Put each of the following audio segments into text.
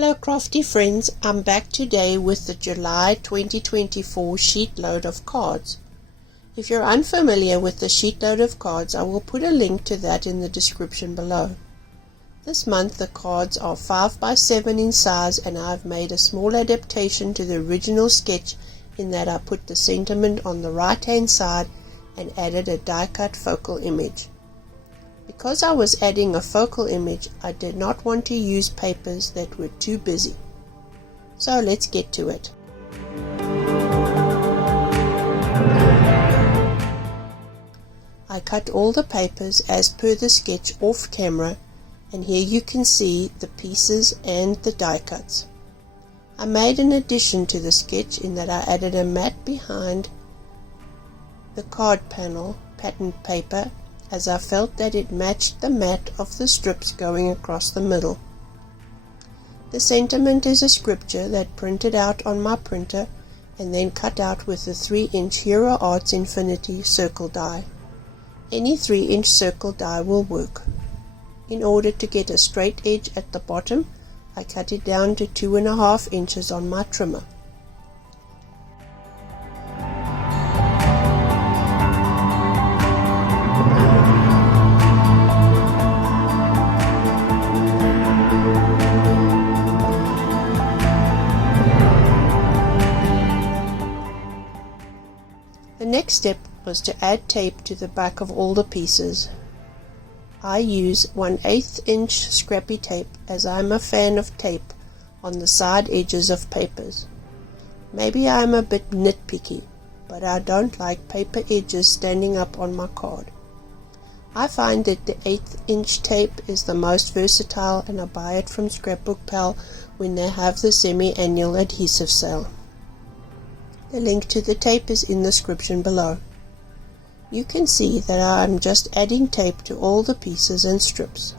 Hello crafty friends, I'm back today with the July 2024 sheet load of cards. If you're unfamiliar with the sheet load of cards, I will put a link to that in the description below. This month the cards are 5x7 in size, and I've made a small adaptation to the original sketch in that I put the sentiment on the right hand side and added a die cut focal image. Because I was adding a focal image, I did not want to use papers that were too busy. So let's get to it. I cut all the papers as per the sketch off camera, and here you can see the pieces and the die cuts. I made an addition to the sketch in that I added a mat behind the card panel patterned paper, as I felt that it matched the mat of the strips going across the middle. The sentiment is a scripture that printed out on my printer and then cut out with the 3-inch Hero Arts Infinity circle die. Any 3-inch circle die will work. In order to get a straight edge at the bottom, I cut it down to 2.5 inches on my trimmer. The next step was to add tape to the back of all the pieces. I use 1/8 inch scrappy tape, as I'm a fan of tape on the side edges of papers. Maybe I'm a bit nitpicky, but I don't like paper edges standing up on my card. I find that the 1/8 inch tape is the most versatile, and I buy it from Scrapbook Pal when they have the semi-annual adhesive sale. The link to the tape is in the description below. You can see that I am just adding tape to all the pieces and strips.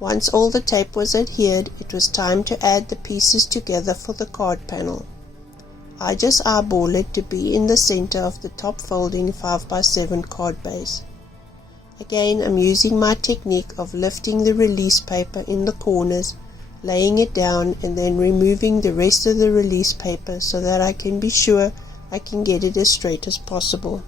Once all the tape was adhered, it was time to add the pieces together for the card panel. I just eyeball it to be in the center of the top folding 5x7 card base. Again, I'm using my technique of lifting the release paper in the corners, laying it down, and then removing the rest of the release paper so that I can be sure I can get it as straight as possible.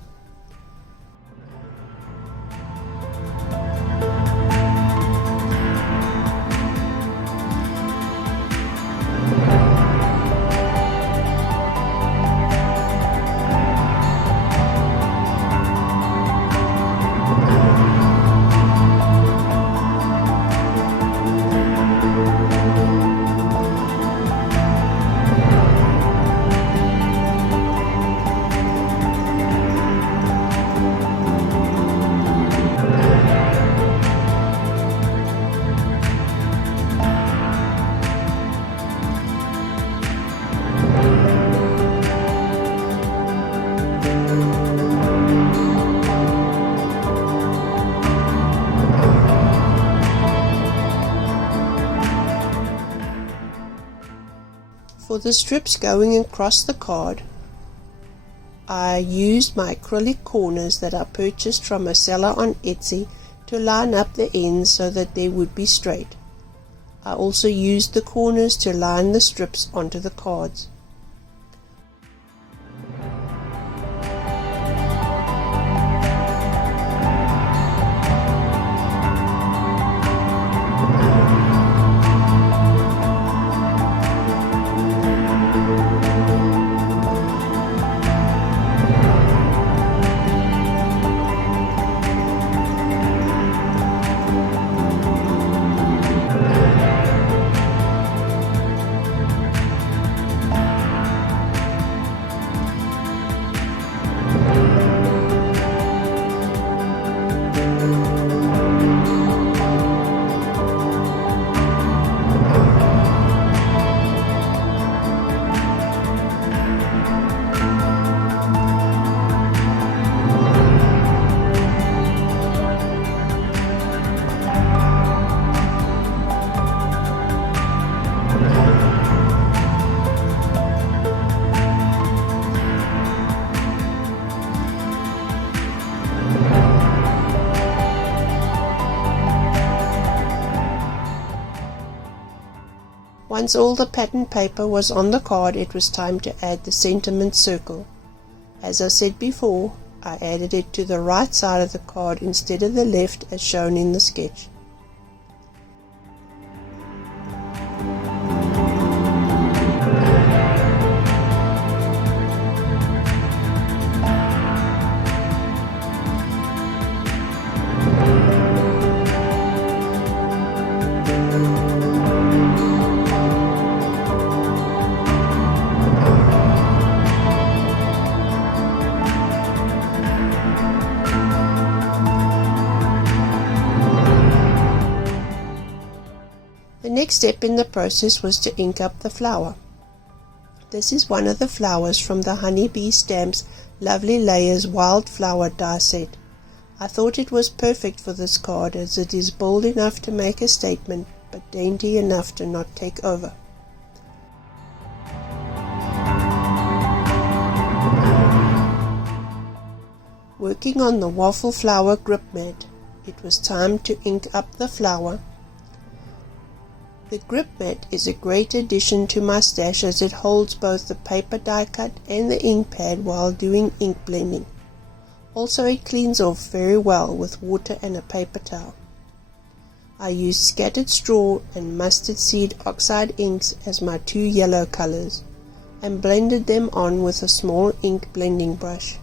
For the strips going across the card, I used my acrylic corners that I purchased from a seller on Etsy to line up the ends so that they would be straight. I also used the corners to line the strips onto the cards. Once all the pattern paper was on the card, it was time to add the sentiment circle. As I said before, I added it to the right side of the card instead of the left as shown in the sketch. The next step in the process was to ink up the flower. This is one of the flowers from the Honeybee Stamps Lovely Layers Wildflower die set. I thought it was perfect for this card as it is bold enough to make a statement but dainty enough to not take over. Working on the waffle flower grip mat, it was time to ink up the flower. The grip mat is a great addition to my stash as it holds both the paper die cut and the ink pad while doing ink blending. Also it cleans off very well with water and a paper towel. I used scattered straw and mustard seed oxide inks as my two yellow colors and blended them on with a small ink blending brush.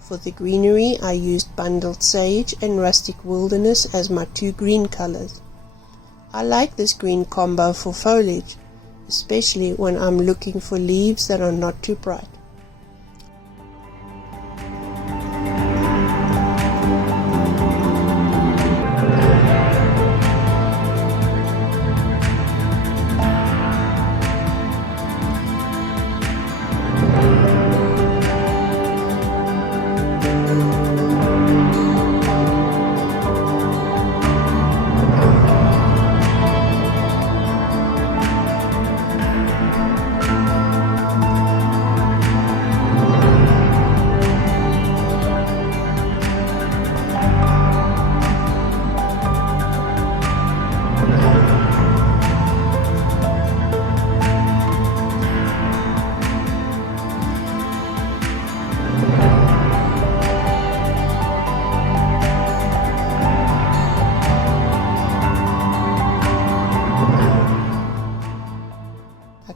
For the greenery, I used bundled sage and rustic wilderness as my two green colors. I like this green combo for foliage, especially when I'm looking for leaves that are not too bright.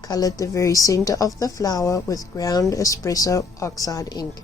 Colored the very center of the flower with ground espresso oxide ink.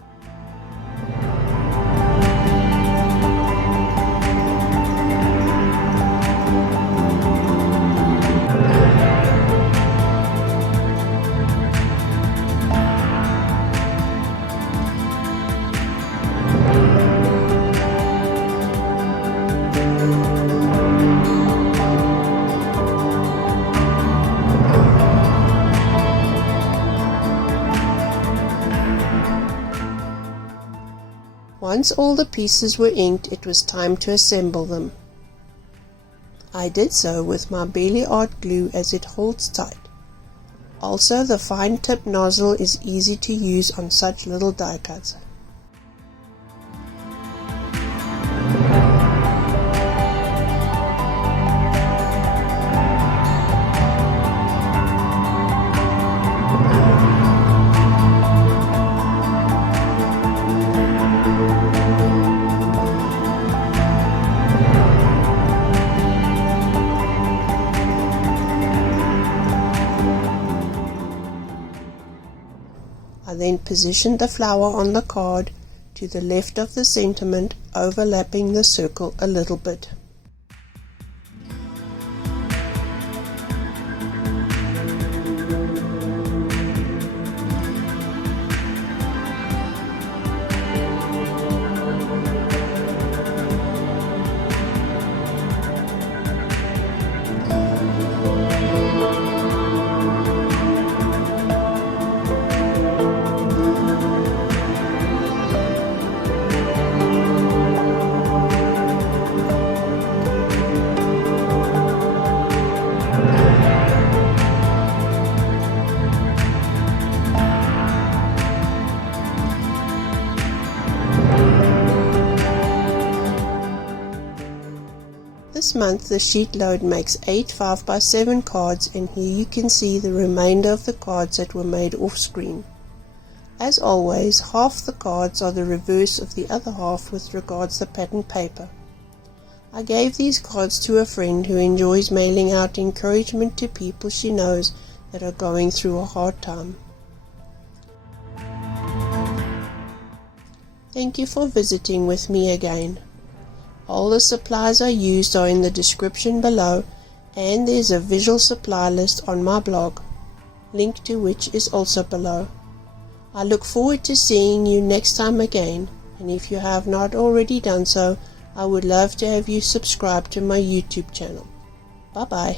Once all the pieces were inked, it was time to assemble them. I did so with my Belly Art glue as it holds tight. Also, the fine tip nozzle is easy to use on such little die cuts. then positioned the flower on the card to the left of the sentiment, overlapping the circle a little bit. This month the SheetLoad makes 8 5x7 cards, and here you can see the remainder of the cards that were made off screen. As always, half the cards are the reverse of the other half with regards to pattern paper. I gave these cards to a friend who enjoys mailing out encouragement to people she knows that are going through a hard time. Thank you for visiting with me again. All the supplies I used are in the description below, and there's a visual supply list on my blog, link to which is also below. I look forward to seeing you next time again, and if you have not already done so, I would love to have you subscribe to my YouTube channel. Bye bye.